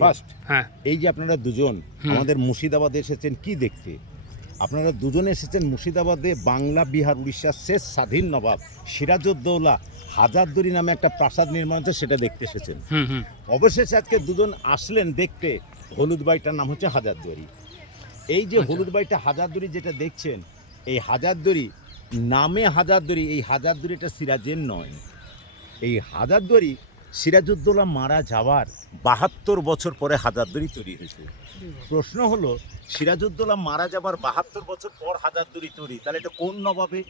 First হ্যাঁ, এই যে আপনারা দুজন আমাদের মুর্শিদাবাদে এসেছেন কি দেখতে? আপনারা দুজনে এসেছেন মুর্শিদাবাদে বাংলা, বিহার, উড়িষ্যার শেষ স্বাধীন নবাব সিরাজউদ্দৌলা হাজারদুয়ারি নামে একটা প্রাসাদ নির্মাণ হচ্ছে, সেটা দেখতে এসেছেন। অবশেষে আজকে দুজন আসলেন দেখতে হলুদ বাড়িটার নাম হচ্ছে হাজারদুয়ারি। এই যে হলুদ বাড়িটা হাজারদুয়ারি যেটা দেখছেন, এই হাজারদুয়ারি নামে হাজারদুয়ারি, এই হাজারদুয়ারিটা সিরাজের নয়। এই হাজারদুয়ারি সিরাজউদ্দৌলা মারা যাওয়ার ৭২ বছর পরে হাজারদুয়ারি তৈরি হয়েছে। প্রশ্ন হলো, সিরাজউদ্দৌলা মারা যাবার ৭২ বছর পর হাজারদুয়ারি তৈরি, তাহলে এটা কোন নবাবে?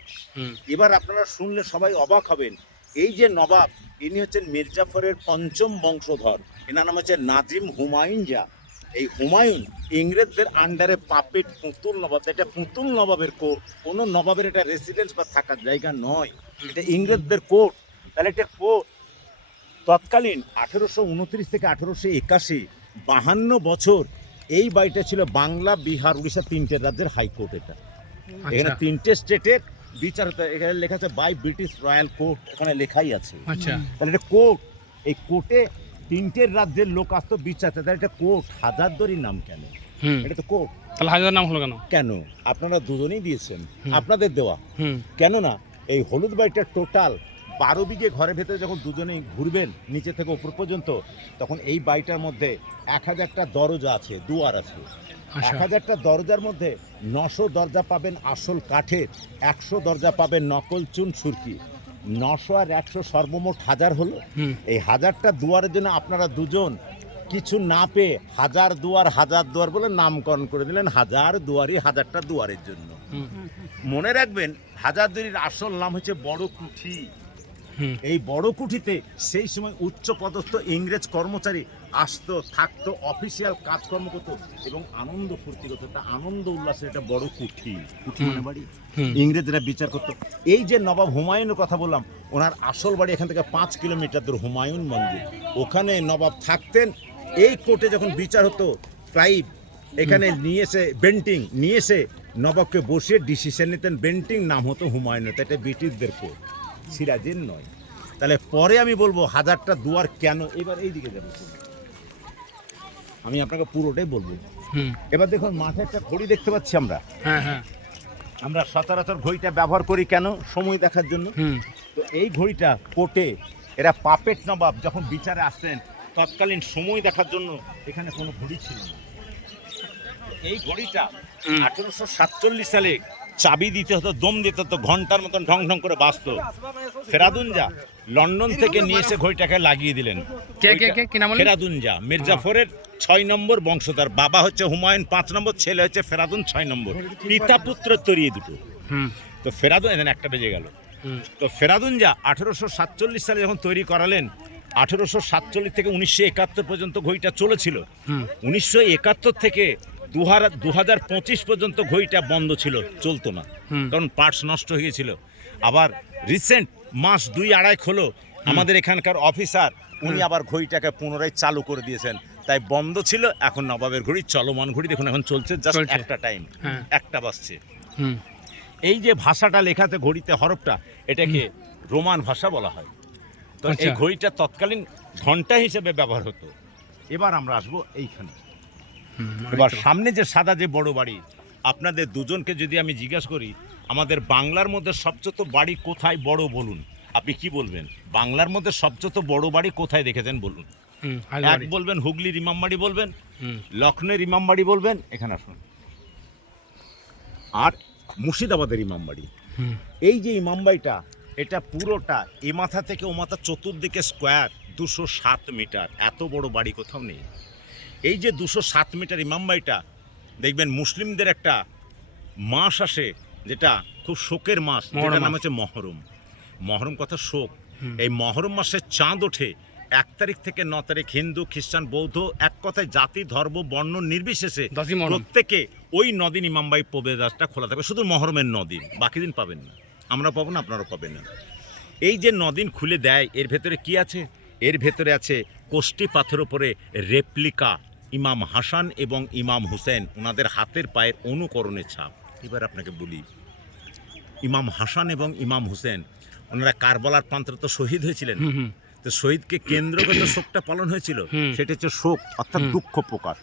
এবার আপনারা শুনলে সবাই অবাক হবেন। এই যে নবাব, ইনি হচ্ছেন মির্জাফরের পঞ্চম বংশধর, এনার নাম হচ্ছে নাজিম হুমায়ুন জা। এই হুমায়ুন ইংরেজদের আন্ডারে পাপেট পুতুল নবাব। এটা পুতুল নবাবের কোর্ট, কোনো নবাবের এটা রেসিডেন্স বা থাকার জায়গা নয়, এটা ইংরেজদের কোর্ট। তাহলে এটা কোর্ট তৎকালীন 1829 থেকে 1881, 52 বছর এই বাড়িটা ছিল বাংলা, বিহার, উড়িষ্যা তিনটে রাজ্যের হাইকোর্ট। এটা এখানে তিনটে স্টেটের বিচার হতো। এখানে লেখা আছে বাই ব্রিটিশ রয়্যাল কোর্ট, এখানে লেখাই আছে। তাহলে এটা কোর্ট, এই কোর্টে তিনটে রাজ্যের লোক আসতো বিচার। তাহলে এটা কোর্ট, হাজারদুয়ারির নাম কেন? এটা তো কোর্ট, তাহলে হাজার নাম হলো কেন? কেন আপনারা দুজনেই দিয়েছেন, আপনাদের দেওয়া। কেননা এই হলুদ বাড়িটার টোটাল 12 বিঘে ঘরের ভেতরে যখন দুজনেই ঘুরবেন নিচে থেকে উপর পর্যন্ত, তখন এই বাড়িটার মধ্যে 1000টা দরজা আছে, দুয়ার আছে। 1000টা দরজার মধ্যে 900 দরজা পাবেন আসল কাঠের, 100 দরজা পাবেন নকল চুন সুরকি। 900 আর 100 সর্বমোট 1000 হলো। এই 1000টা দুয়ারের জন্য আপনারা দুজন কিছু না পেয়ে হাজার দুয়ার বলে নামকরণ করে দিলেন। হাজার দুয়ারি, 1000টা দুয়ারের জন্য। মনে রাখবেন, হাজারদুয়ারির আসল নাম হচ্ছে বড় কুঠি। এই বড় কুঠিতে সেই সময় উচ্চ পদস্থ ইংরেজ কর্মচারী আসতো, থাকতো, অফিসিয়াল কাজকর্ম করতো এবং আনন্দ ফুর্তি করতো। তা আনন্দ উল্লাসের একটা বড় কুঠি, কুঠি মানে বাড়ি, ইংরেজরা বিচার করতো। এই যে নবাব হুমায়ুনের কথা বললাম, ওনার আসল বাড়ি এখান থেকে 5 কিলোমিটার দূর, হুমায়ুন মন্দির। ওখানে নবাব থাকতেন। এই কোর্টে যখন বিচার হতো, ক্লাইভ এখানে নিয়ে এসে বেন্টিং নিয়ে এসে নবাবকে বসিয়ে ডিসিশন নিতেন। বেন্টিং নাম হতো হুমায়ুনের। এটা ব্রিটিশদের কোর্ট, সিরাজের নয়। তাহলে পরে আমি বলবো 1000টা দুয়ার কেন। এবার এই দিকে যাবো, আমি আপনাকে পুরোটাই বলবো। এবার দেখুন, মাঠে একটা ঘড়ি দেখতে পাচ্ছি আমরা। আমরা সচরাচর ঘড়িটা ব্যবহার করি কেন? সময় দেখার জন্য। তো এই ঘড়িটা কোর্টে এরা পাপেট নবাব যখন বিচারে আসতেন, তৎকালীন সময় দেখার জন্য এখানে কোনো ঘড়ি ছিল না। এই ঘড়িটা 1847 সালে চাবি দিতে হতো, দম দিতে হতো, ঘন্টার মতন ঢং ঢং করে বাজতো। ফেরাদুনজা লন্ডন থেকে নিয়ে এসে ঘড়িটাকে লাগিয়ে দিলেন। ফেরাদুনজা মির্জাফরের 6 নম্বর বংশধর। বাবা হচ্ছে হুমায়ুন 5 নম্বর, ছেলে হচ্ছে ফেরাদুন 6 নম্বর। পিতা পুত্র তৈরি দুটো। তো ফেরাদুন, এখানে একটা বেজে গেল। তো ফেরাদুনজা 1847 সালে যখন তৈরি করালেন, 1847 থেকে 1971 পর্যন্ত ঘড়িটা চলেছিল। 1971 থেকে 2025 পর্যন্ত ঘড়িটা বন্ধ ছিল, চলতো না, কারণ পার্টস নষ্ট হয়ে গেছিল। আবার রিসেন্ট মাস 2-2.5 হলো আমাদের এখানকার অফিসার, উনি আবার ঘড়িটাকে পুনরায় চালু করে দিয়েছেন। তাই বন্ধ ছিল, এখন নবাবের ঘড়ি চলমান ঘড়ি। দেখুন এখন চলছে, জাস্ট একটা টাইম, একটা বাজছে। এই যে ভাষাটা লেখাতে ঘড়িতে হরফটা, এটাকে রোমান ভাষা বলা হয়। তো এই ঘড়িটা তৎকালীন ঘন্টা হিসেবে ব্যবহার হতো। এবার আমরা আসবো এইখানে। এবার সামনে যে সাদা যে বড় বাড়ি, আপনাদের দুজনকে যদি আমি জিজ্ঞাসা করি আমাদের বাংলার মধ্যে সবচেয়ে বাড়ি কোথায় বড় বলুন, আপনি কি বলবেন? বাংলার মধ্যে সবচেয়ে বড় বাড়ি কোথায় দেখেছেন বলুন? এক বলবেন হুগলির ইমামবাড়ি বলবেন, লখনৌর ইমামবাড়ি বলবেন, এখানে আসুন, আর মুর্শিদাবাদের ইমামবাড়ি। এই যে ইমামবাড়িটা, এটা পুরোটা এ মাথা থেকে ও মাথা চতুর্দিকে স্কোয়ার 207 মিটার। এত বড় বাড়ি কোথাও নেই। এই যে 207 মিটার ইমামবাড়িটা, দেখবেন মুসলিমদের একটা মাস আসে যেটা খুব শোকের মাস, যেটার নাম হচ্ছে মহরম। মহরম কথা শোক। এই মহরম মাসে চাঁদ ওঠে 1 তারিখ থেকে 9 তারিখ। হিন্দু, খ্রিস্টান, বৌদ্ধ, এক কথায় জাতি, ধর্ম, বর্ণ নির্বিশেষে প্রত্যেকে ওই নদিন ইমামবাড়ি প্রবেশদ্বারটা খোলা থাকবে। শুধু মহরমের 9 দিন, বাকি দিন পাবেন না। আমরা পাবো না, আপনারাও পাবেন না। এই যে 9 দিন খুলে দেয়, এর ভেতরে কি আছে? এর ভেতরে আছে কোষ্টি পাথর উপরে রেপ্লিকা ইমাম হাসান এবং ইমাম হুসেন, ওনাদের হাতের পায়ের অনুকরণের ছাপ। এবার আপনাকে বলি, ইমাম হাসান এবং ইমাম হুসেন ওনারা কারবালার প্রান্তরে তো শহীদ হয়েছিলেন। তো শহীদকে কেন্দ্রগত শোকটা পালন হয়েছিল, সেটা হচ্ছে শোক অর্থাৎ দুঃখ প্রকাশ।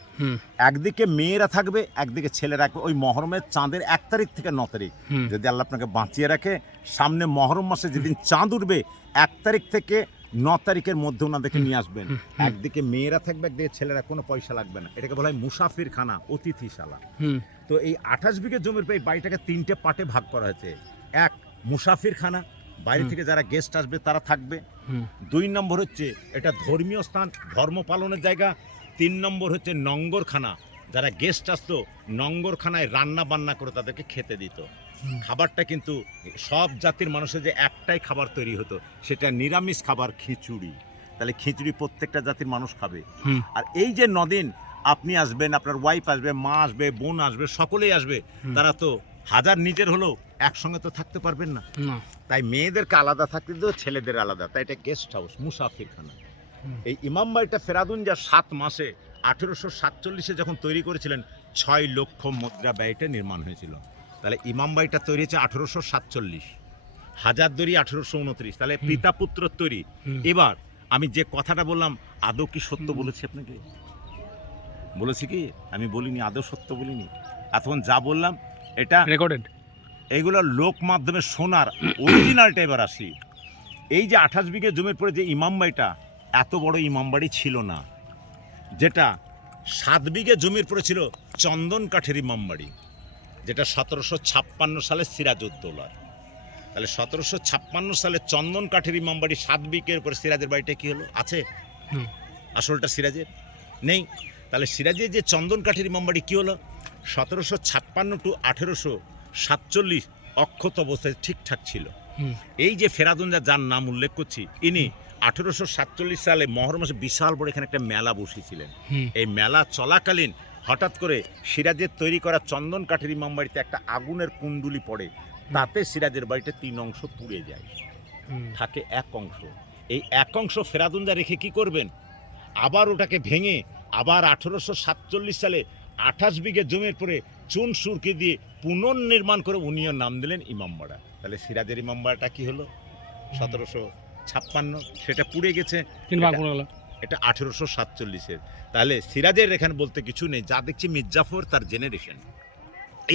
একদিকে মেয়েরা থাকবে, একদিকে ছেলেরা রাখবে। ওই মহরমের চাঁদের 1 তারিখ থেকে 9 তারিখ যদি আল্লাহ আপনাকে বাঁচিয়ে রাখে, সামনে মহরম মাসে যেদিন চাঁদ উঠবে 1 তারিখ থেকে 9 তারিখের মধ্যে ওনাদেরকে নিয়ে আসবেন। একদিকে মেয়েরা থাকবে, একদিকে ছেলেরা, কোনো পয়সা লাগবে না। এটাকে বলা হয় মুসাফির খানা, অতিথিশালা। তো এই 28 বিঘে জমির এই বাড়িটাকে 3টে পার্টে ভাগ করা হয়েছে। এক, মুসাফির খানা, বাইরে থেকে যারা গেস্ট আসবে তারা থাকবে। 2 নম্বর হচ্ছে এটা ধর্মীয় স্থান, ধর্ম পালনের জায়গা। 3 নম্বর হচ্ছে নঙ্গরখানা, যারা গেস্ট আসতো নঙ্গরখানায় রান্না বান্না করে তাদেরকে খেতে দিত। খাবারটা কিন্তু সব জাতির মানুষের যে একটাই খাবার তৈরি হতো, সেটা নিরামিষ খাবার, খিচুড়ি। তাহলে খিচুড়ি প্রত্যেকটা জাতির মানুষ খাবে। আর এই যে 9 দিন আপনি আসবেন, আপনার ওয়াইফ আসবে, মা আসবে, বোন আসবে, সকলেই আসবে। তারা তো হাজার নিজের হলেও একসঙ্গে তো থাকতে পারবেন না, তাই মেয়েদেরকে আলাদা থাকতে দিত, ছেলেদের আলাদা। তাই এটা গেস্ট হাউস, মুসাফিরখানা। এই ইমাম বাড়িটা ফেরাদুন যা 7 মাসে 1847-এ যখন তৈরি করেছিলেন, 6 লক্ষ মুদ্রা ব্যয়টা নির্মাণ হয়েছিল। তাহলে ইমাম বাড়িটা তৈরি হয়েছে 1847, হাজারদুয়ারি 1829। তাহলে পিতা পুত্র তৈরি। এবার আমি যে কথাটা বললাম আদৌ কি সত্য বলেছি আপনাকে? বলেছি কি? আমি বলিনি, আদৌ সত্য বলিনি। এতক্ষণ যা বললাম এটা রেকর্ডেড, এইগুলো লোক মাধ্যমে শোনার। অরিজিনালটা এবার আসি। এই যে 28 বিঘে জমির পরে যে ইমাম বাড়িটা, এত বড় ইমাম বাড়ি ছিল না। যেটা 7 বিঘে জমির পরে ছিল চন্দন কাঠের ইমাম বাড়ি, যেটা 1756 সালে সিরাজউদ্দৌলার। তাহলে 1756 সালে চন্দন কাঠের ইমাম বাড়ি 7 বিঘের পরে সিরাজের বাড়িটা কি হলো? আছে? আসলটা সিরাজের নেই। তাহলে সিরাজের যে চন্দন কাঠের ইমাম বাড়ি কি হলো? 1756 টু 1847 অক্ষত অবস্থায় ঠিকঠাক ছিল। এই যে ফেরাদুন যার নাম উল্লেখ করছি, ইনি 1847 সালে মহরম মাসে বিশাল বড় এখানে একটা মেলা বসেছিলেন। এই মেলা চলাকালীন হঠাৎ করে সিরাজের তৈরি করা চন্দন কাঠের ইমাম বাড়িতে একটা আগুনের কুণ্ডুলি পড়ে, তাতে সিরাজের বাড়িটা 3 অংশ পুড়ে যায়, থাকে 1 অংশ। এই 1 অংশ ফেরাদুনদা রেখে কি করবেন? আবার ওটাকে ভেঙে আবার 1847 সালে 28 বিঘে জমির পরে চুন সুরকি দিয়ে পুনর্নির্মাণ করে উনিও নাম দিলেন ইমামবাড়া। তাহলে সিরাজের ইমামবাড়াটা কি হলো? 1756, সেটা পুড়ে গেছে, এটা 1847-এর। তাহলে সিরাজের এখানে বলতে কিছু নেই, যা দেখছি মির্জাফর তার জেনারেশন।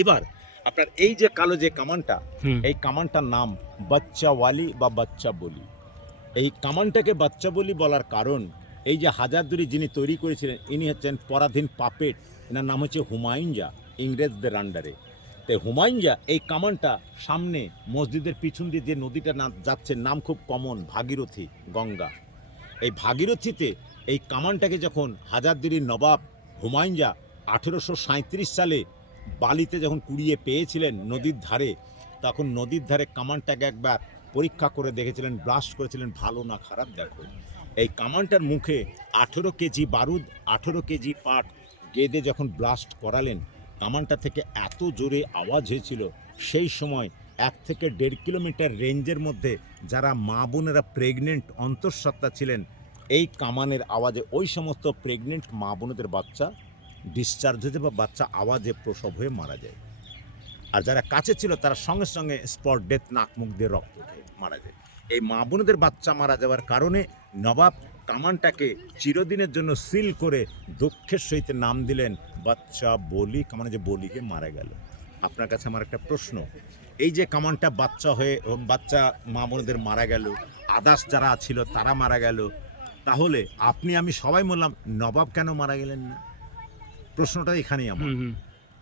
এবার আপনার এই যে কালো যে কামানটা, এই কামানটার নাম বাচ্চাওয়ালি বা বাচ্চা বলি। এই কামানটাকে বাচ্চা বলি বলার কারণ, এই যে হাজারদুয়ারি যিনি তৈরি করেছিলেন, ইনি হচ্ছেন পরাধীন পাপেট। এনার নাম হচ্ছে হুমায়ুন যা, ইংরেজদের আন্ডারে। তো হুমায়ুন যা এই কামানটা সামনে মসজিদের পিছন দিয়ে যে নদীটা যাচ্ছে, নাম খুব কমন, ভাগীরথী, গঙ্গা। এই ভাগীরথীতে এই কামানটাকে যখন হাজারদুয়ারির নবাব হুমায়ুন যা 1837 সালে বালিতে যখন কুড়িয়ে পেয়েছিলেন নদীর ধারে, তখন নদীর ধারে কামানটাকে একবার পরীক্ষা করে দেখেছিলেন, ব্লাস্ট করেছিলেন, ভালো না খারাপ দেখো। এই কামানটার মুখে 18 কেজি বারুদ, 18 কেজি পাট গেদে যখন ব্লাস্ট করালেন, কামানটা থেকে এত জোরে আওয়াজ হয়েছিল। সেই সময় 1 থেকে 1.5 কিলোমিটার রেঞ্জের মধ্যে যারা মা বোনেরা প্রেগনেন্ট অন্তঃসত্ত্বা ছিলেন, এই কামানের আওয়াজে ওই সমস্ত প্রেগনেন্ট মা বোনেদের বাচ্চা ডিসচার্জ হয়েছে বা বাচ্চা আওয়াজে প্রসব হয়ে মারা যায়। আর যারা কাছে ছিল তারা সঙ্গে সঙ্গে স্পট ডেথ, নাক মুখ দিয়ে রক্ত খেয়ে মারা যায়। এই মা বোনেদের বাচ্চা মারা যাওয়ার কারণে নবাব কামানটাকে চিরদিনের জন্য সিল করে দুঃখের সহিত নাম দিলেন বাচ্চা বলি। কামানে যে বলিকে মারা গেল। আপনার কাছে আমার একটা প্রশ্ন, এই যে কামানটা বাচ্চা হয়ে বাচ্চা মা বোনেদের মারা গেল, আদার্স যারা ছিল তারা মারা গেল, তাহলে আপনি আমি সবাই বললাম নবাব কেন মারা গেলেন না? প্রশ্নটা এখানেই আমার।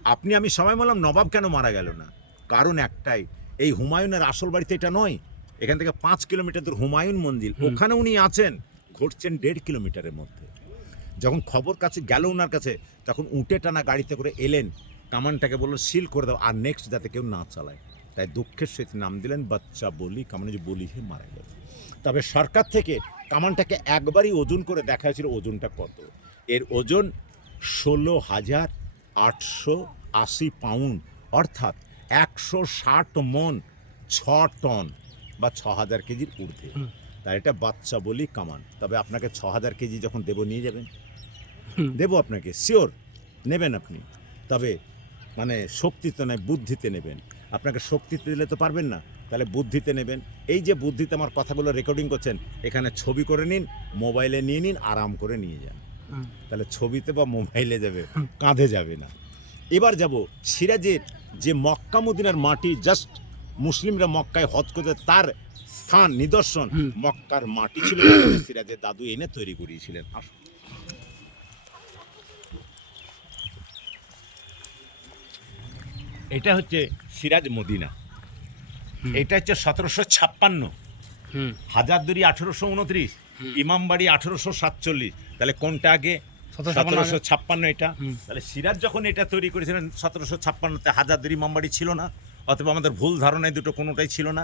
আপনি আমি সবাই বললাম নবাব কেন মারা গেল না? কারণ একটাই, এই হুমায়ুনের আসল বাড়িতে এটা নয়, এখান থেকে 5 কিলোমিটার দূর হুমায়ুন মঞ্জিল, ওখানে উনি আছেন, ঘটছেন 1.5 কিলোমিটারের মধ্যে। যখন খবর কাছে গেল ওনার কাছে, তখন উঠে টানা গাড়িতে করে এলেন, কামানটাকে বললো সিল করে দাও, আর নেক্সট যাতে কেউ না চালায়। তাই দুঃখের সহিত নাম দিলেন বাচ্চা বলি। কামানে যে বলি হয়ে মারা গেল। তবে সরকার থেকে কামানটাকে একবারই ওজন করে দেখা হয়েছিল, ওজনটা কত? এর ওজন 16,880 পাউন্ড, অর্থাৎ 160 মণ, 6 টন বা 6,000 কেজির ঊর্ধ্বে। তাই এটা বাচ্চা বলি কামান। তবে আপনাকে 6,000 কেজি যখন দেবো, নিয়ে যাবেন? দেবো আপনাকে, শিওর নেবেন আপনি। তবে মানে শক্তিতে নয়, বুদ্ধিতে নেবেন। আপনাকে শক্তিতে দিলে তো পারবেন না, তাহলে বুদ্ধিতে নেবেন। এই যে বুদ্ধিতে আমার কথাগুলো রেকর্ডিং করছেন, এখানে ছবি করে নিন, মোবাইলে নিয়ে নিন, আরাম করে নিয়ে যান। তাহলে ছবিতে বা মোবাইলে যাবে, কাঁধে যাবে না। এবার যাব সিরাজের যে মক্কা মদিনার মাটি, জাস্ট মুসলিমরা মক্কায় হজ করতে তার স্থান নিদর্শন মক্কার মাটি ছিল, সিরাজের দাদু এনে তৈরি করিয়েছিলেন। আসুন। এটা হচ্ছে সিরাজ মদিনা, এটা হচ্ছে 1756, হাজারদুয়ারি 1829, ইমামবাড়ি 1847। তাহলে কোনটা আগে? 1756 এটা। তাহলে সিরাজ যখন এটা তৈরি করেছিলেন 1756-তে, হাজারদুয়ারি ইমামবাড়ি ছিল না, অথবা আমাদের ভুল ধারণায় দুটো কোনোটাই ছিল না।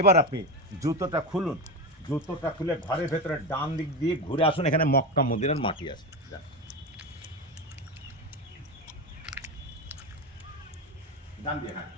এবার আপনি জুতোটা খুলুন, জুতোটা খুলে ঘরের ভেতরে ডান দিক দিয়ে ঘুরে আসুন, এখানে মক্কা মদিনার মাটি আছে। ডান দিয়ে, হ্যাঁ।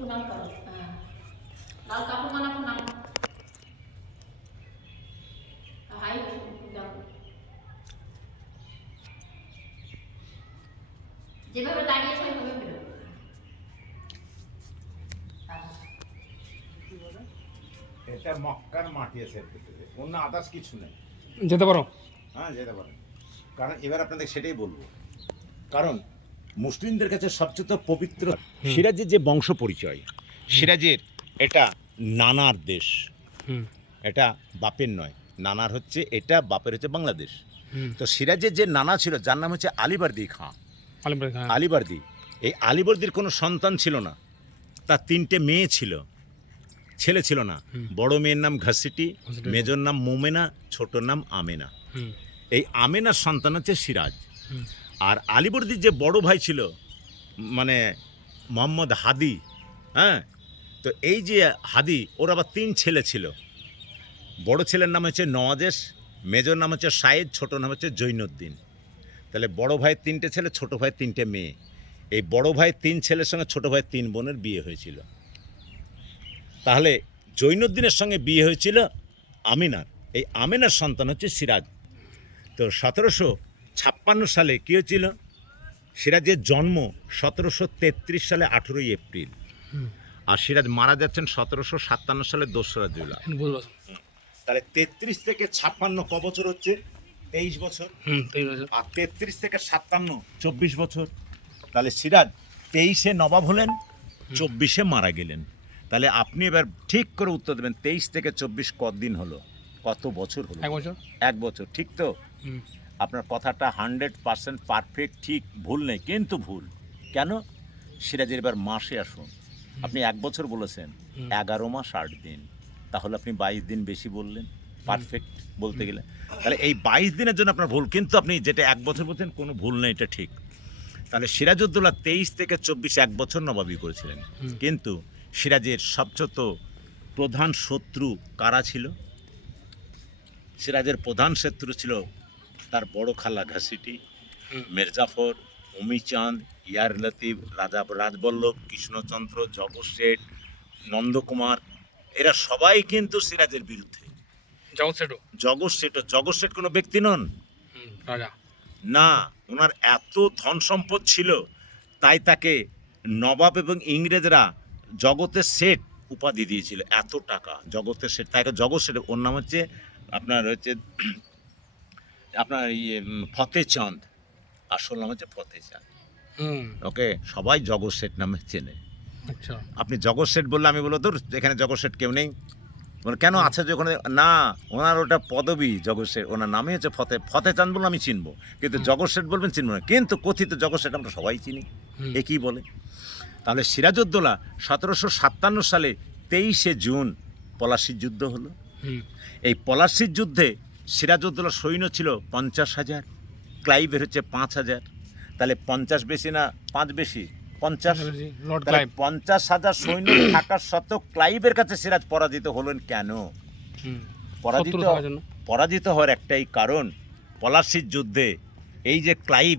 Punang kalau, lalu kamu mana punang? Hai, punang. Jadi bertanya saya belum. এটা মক্কার মাটি আছে, অন্য আদার্স কিছু নেই। যেতে পারো? হ্যাঁ, যেতে পারেন। কারণ এবার আপনাদের সেটাই বলবো, কারণ মুসলিমদের কাছে সবচেয়ে পবিত্র সিরাজের যে বংশ পরিচয়, সিরাজের এটা নানার দেশ, এটা বাপের নয়, নানার হচ্ছে এটা, বাপের হচ্ছে বাংলাদেশ। তো সিরাজের যে নানা ছিল, যার নাম হচ্ছে আলীবর্দী খাঁ, আলীবর্দী। এই আলীবর্দীর কোনো সন্তান ছিল না, তার 3টে মেয়ে ছিল, ছেলে ছিল না। বড় মেয়ের নাম ঘাসিটি, মেজর নাম মোমেনা, ছোটোর নাম আমেনা। এই আমেনার সন্তান হচ্ছে সিরাজ। আর আলীবর্দীর যে বড় ভাই ছিল, মানে মোহাম্মদ হাদি, হ্যাঁ, তো এই যে হাদি, ওর আবার 3 ছেলে ছিল। বড় ছেলের নাম হচ্ছে নওয়াজেশ, মেজর নাম হচ্ছে সাইদ, ছোট নাম হচ্ছে জৈনুদ্দিন। তাহলে বড় ভাইয়ের 3টে ছেলে, ছোট ভাইয়ের 3টে মেয়ে। এই বড় ভাইয়ের 3 ছেলের সঙ্গে ছোট ভাইয়ের 3 বোনের বিয়ে হয়েছিল। তাহলে জৈনুদ্দিনের সঙ্গে বিয়ে হয়েছিল আমিনার, এই আমিনার সন্তান হচ্ছে সিরাজ। তো 1756 সালে কী হয়েছিল? সিরাজের জন্ম 1733 সালে 18ই এপ্রিল, আর সিরাজ মারা যাচ্ছেন 1757 সালে 2রা জুলাই। তাহলে 33 থেকে 56 ক বছর হচ্ছে? 23 বছর। আর 33 থেকে 57 24 বছর। তাহলে সিরাজ 23-এ নবাব হলেন, 24-এ মারা গেলেন। তাহলে আপনি এবার ঠিক করে উত্তর দেবেন, 23 থেকে 24 কতদিন হলো, কত বছর হলো? 1 বছর। 1 বছর, ঠিক তো? আপনার কথাটা 100% পারফেক্ট, ঠিক, ভুল নেই, কিন্তু ভুল কেন? সিরাজের এবার মাসে আসুন। আপনি 1 বছর বলেছেন, 11 মাস 8 দিন, তাহলে আপনি 22 দিন বেশি বললেন পারফেক্ট বলতে গেলে। তাহলে এই 22 দিনের জন্য আপনার ভুল, কিন্তু আপনি যেটা 1 বছর বলছেন কোনো ভুল নেই, এটা ঠিক। তাহলে সিরাজউদ্দৌলা 23 থেকে 24 1 বছর নবাবি করেছিলেন। কিন্তু সিরাজের সবচেয়ে প্রধান শত্রু কারা ছিল? সিরাজের প্রধান শত্রু ছিল তার বড় খালা ঘাসিটি, মির্জাফর, উমিচাঁদ, ইয়ার লতিফ, রাজবল্লভ, কৃষ্ণচন্দ্র, জগৎ শেঠ, নন্দকুমার, এরা সবাই কিন্তু সিরাজের বিরুদ্ধে। জগৎ শেঠ কোনো ব্যক্তি নন, রাজা না, ওনার এত ধন সম্পদ ছিল, তাই তাকে নবাব এবং ইংরেজরা জগতের শেঠ উপাধি দিয়েছিল। এত টাকা, জগতের শেঠ, তাই জগৎ শেঠ। ওর নাম হচ্ছে আপনার ফতেচাঁদ, আসল নাম হচ্ছে ফতেচাঁদ। ওকে সবাই জগৎ শেঠ নামে চেনে। আচ্ছা, আপনি জগৎ শেঠ বললে আমি বলবো, তোর এখানে জগৎ শেঠ কেউ নেই, কেন আছে যে ওখানে? না, ওনার ওটা পদবী জগৎ শেঠ, ওনার নামই হচ্ছে ফতেচাঁদ বললে আমি চিনবো, কিন্তু জগৎ শেঠ বলবেন চিনবো না। কিন্তু কথিত জগৎ শেঠ আমরা সবাই চিনি, একই বলে। তাহলে সিরাজউদ্দৌলা 1757 সালে 23শে জুন পলাশির যুদ্ধ হলো। এই পলাশির যুদ্ধে সিরাজউদ্দৌলার সৈন্য ছিল 50,000, ক্লাইভের হচ্ছে 5,000, তাহলে 50 বেশি না 5 বেশি 50, লর্ড তাহলে ক্লাইভ 50,000 সৈন্য থাকার সত্ত্বেও ক্লাইভের কাছে সিরাজ পরাজিত হলেন কেন? পরাজিত শত্রু থাকার জন্য। পরাজিত হওয়ার একটাই কারণ, পলাশির যুদ্ধে এই যে ক্লাইভ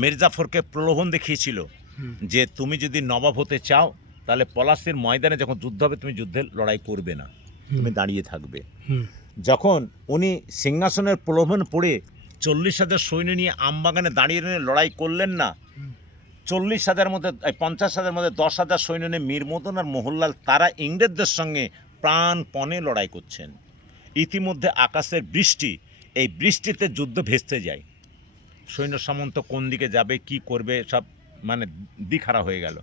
মির্জাফরকে প্রলোভন দেখিয়েছিল যে তুমি যদি নবাব হতে চাও তাহলে পলাশির ময়দানে যখন যুদ্ধ হবে তুমি যুদ্ধে লড়াই করবে না, তুমি দাঁড়িয়ে থাকবে। যখন উনি সিংহাসনের প্রলোভন পড়ে 40,000 সৈন্য নিয়ে আমবাগানে দাঁড়িয়ে লড়াই করলেন না, 40,000 মধ্যে 50,000 মধ্যে 10,000 সৈন্য নিয়ে মীরমদন আর মোহনলাল তারা ইংরেজদের সঙ্গে প্রাণপণে লড়াই করছেন। ইতিমধ্যে আকাশের বৃষ্টি, এই বৃষ্টিতে যুদ্ধ ভেস্তে যায়। সৈন্য সামন্ত কোন দিকে যাবে কি করবে সব মানে দিকহারা হয়ে গেল।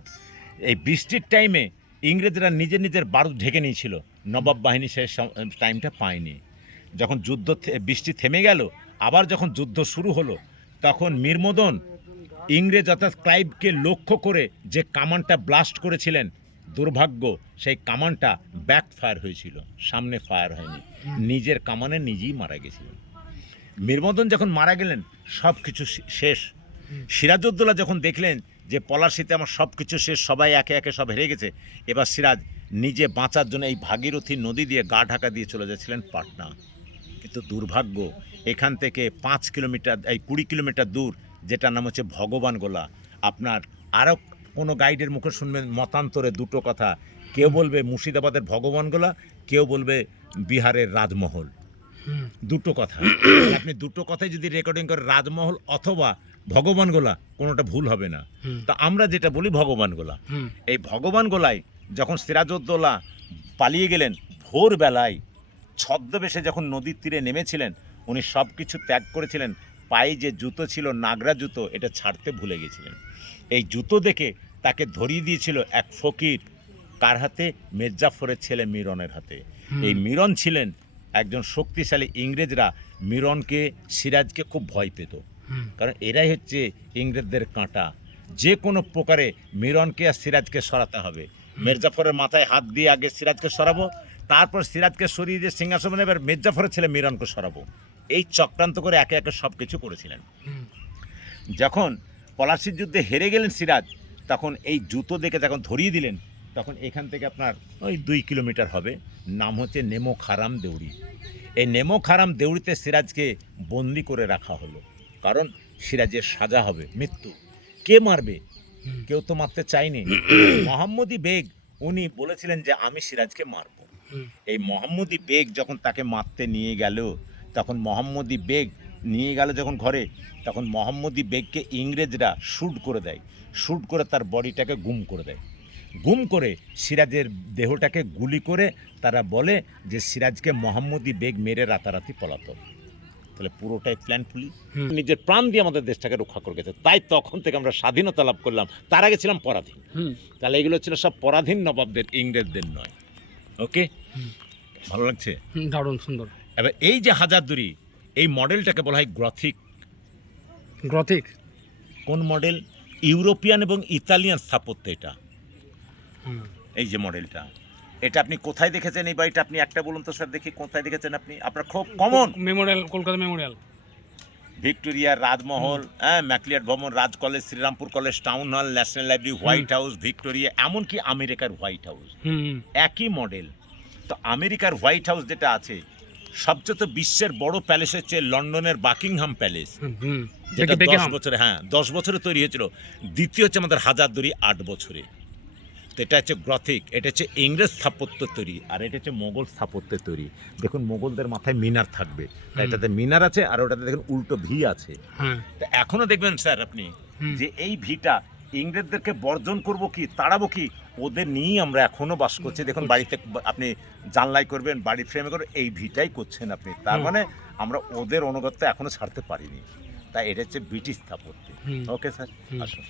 এই বৃষ্টির টাইমে ইংরেজরা নিজের নিজের বারুদ ঢেকে নিয়েছিল, নবাব বাহিনী সেই টাইমটা পায়নি। যখন যুদ্ধ বৃষ্টি থেমে গেল, আবার যখন যুদ্ধ শুরু হলো, তখন মীরমদন ইংরেজ অর্থাৎ ক্লাইভকে লক্ষ্য করে যে কামানটা ব্লাস্ট করেছিলেন, দুর্ভাগ্য সেই কামানটা ব্যাক ফায়ার হয়েছিল, সামনে ফায়ার হয়নি, নিজের কামানে নিজেই মারা গেছিলেন। মীরমদন যখন মারা গেলেন সব কিছু শেষ। সিরাজউদ্দৌলা যখন দেখলেন যে পলাশিতে আমার সব কিছু শেষ, সবাই একে একে সব হেরে গেছে, এবার সিরাজ নিজে বাঁচার জন্য এই ভাগীরথী নদী দিয়ে গা ঢাকা দিয়ে চলে যাচ্ছিলেন পাটনা। কিন্তু দুর্ভাগ্য, এখান থেকে 5 কিলোমিটার 20 কিলোমিটার দূর, যেটার নাম হচ্ছে ভগবানগোলা। আপনার আরও কোনো গাইডের মুখে শুনবেন মতান্তরে দুটো কথা, কেউ বলবে মুর্শিদাবাদের ভগবানগোলা, কেউ বলবে বিহারের রাজমহল। দুটো কথা, আপনি দুটো কথাই যদি রেকর্ডিং করে রাজমহল অথবা ভগবানগোলা, কোনোটা ভুল হবে না। তা আমরা যেটা বলি ভগবানগোলা। এই ভগবানগোলায় যখন সিরাজউদ্দৌলা পালিয়ে গেলেন, ভোরবেলায় ছদ্মবেশে যখন নদীর তীরে নেমেছিলেন, উনি সব কিছু ত্যাগ করেছিলেন, পায়ে যে জুতো ছিল নাগরা জুতো, এটা ছাড়তে ভুলে গেছিলেন। এই জুতো দেখে তাকে ধরিয়ে দিয়েছিল এক ফকির, কার হাতে? মির্জাফরের ছেলে মিরনের হাতে। এই মিরন ছিলেন একজন শক্তিশালী। ইংরেজরা মিরনকে সিরাজকে খুব ভয় পেত, কারণ এরাই হচ্ছে ইংরেজদের কাঁটা। যে কোনো প্রকারে মিরনকে আর সিরাজকে সরাতে হবে। মির্জাফরের মাথায় হাত দিয়ে আগে সিরাজকে সরাবো, তারপর সিরাজকে সরিয়ে দিয়ে সিংহাসনে এবার মির্জাফরের ছেলে মিরনকে সরাবো। এই চক্রান্ত করে একে একে সব কিছু করেছিলেন। যখন পলাশির যুদ্ধে হেরে গেলেন সিরাজ, তখন এই জুতো দেখে যখন ধরিয়ে দিলেন, তখন এখান থেকে আপনার ওই 2 কিলোমিটার হবে, নাম হচ্ছে নেমো খারাম দেউড়ি। এই নেমো খারাম দেউড়িতে সিরাজকে বন্দি করে রাখা হলো, কারণ সিরাজের সাজা হবে মৃত্যু। কে মারবে? কেউ তো মারতে চায়নি। মোহাম্মদী বেগ উনি বলেছিলেন যে আমি সিরাজকে মারব। এই মোহাম্মদী বেগ যখন তাকে মারতে নিয়ে গেল, তখন মোহাম্মদী বেগ নিয়ে গেল যখন ঘরে, তখন মোহাম্মদী বেগকে ইংরেজরা শ্যুট করে দেয়, শ্যুট করে তার বডিটাকে গুম করে দেয়। গুম করে সিরাজের দেহটাকে গুলি করে তারা বলে যে সিরাজকে মোহাম্মদী বেগ মেরে রাতারাতি পলাতক। তাহলে পুরোটাই প্ল্যানফুলি নিজের প্রাণ দিয়ে আমাদের দেশটাকে রক্ষা করে গেছে। তাই তখন থেকে আমরা স্বাধীনতা লাভ করলাম, তার আগে ছিলাম পরাধীন। তাহলে এগুলো ছিল সব পরাধীন নবাবদের, ইংরেজদের নয়। ওকে, ভালো লাগছে? দারুণ সুন্দর। এবার এই যে হাজারদুয়ারি, এই মডেলটাকে বলা হয় গ্রথিক। গ্রথিক কোন মডেল? ইউরোপিয়ান এবং ইতালিয়ান স্থাপত্য এটা। এই যে মডেলটা, এটা আপনি কোথায় দেখেছেন এই বাড়িটা? আপনি একটা বলুন তো স্যার, দেখি কোথায় দেখেছেন আপনি? আপনার খুব common memorial, Kolkata memorial, Victoria, Rajmahal, হ্যাঁ, ম্যাকলিয়াড ভবন, Raj college, Shrirampur college, town hall, national library, white house, Victoria, এমনকি আমেরিকার হোয়াইট হাউস একই মডেল। তো আমেরিকার হোয়াইট হাউস যেটা আছে, সবচেয়ে বিশ্বের বড় প্যালেস হচ্ছে লন্ডনের বাকিংহাম প্যালেস, যেটা 10 বছরে, হ্যাঁ 10 বছরে তৈরি হয়েছিল। দ্বিতীয় হচ্ছে আমাদের হাজারদুয়ারি 8 বছরে। তো এটা হচ্ছে গ্রথিক, এটা হচ্ছে ইংরেজ স্থাপত্য তৈরি, আর এটা হচ্ছে মোগল স্থাপত্যের তৈরি। দেখুন মোগলদের মাথায় মিনার থাকবে, তাই এটাতে মিনার আছে, আর ওটাতে দেখুন উল্টো ভি আছে। তো এখনো দেখবেন স্যার আপনি যে এই ভিটা ইংরেজদেরকে বর্জন করব কি তাড়াবো কি, ওদের নিয়েই আমরা এখনো বাস করছি। দেখুন বাড়িতে আপনি জানলাই করবেন, বাড়ি ফ্রেমে করবেন, এই ভিটাই করছেন আপনি। তার মানে আমরা ওদের অনুগত্য এখনো ছাড়তে পারিনি। তাই এটা হচ্ছে ব্রিটিশ স্থাপত্য। ওকে স্যার, আসুন।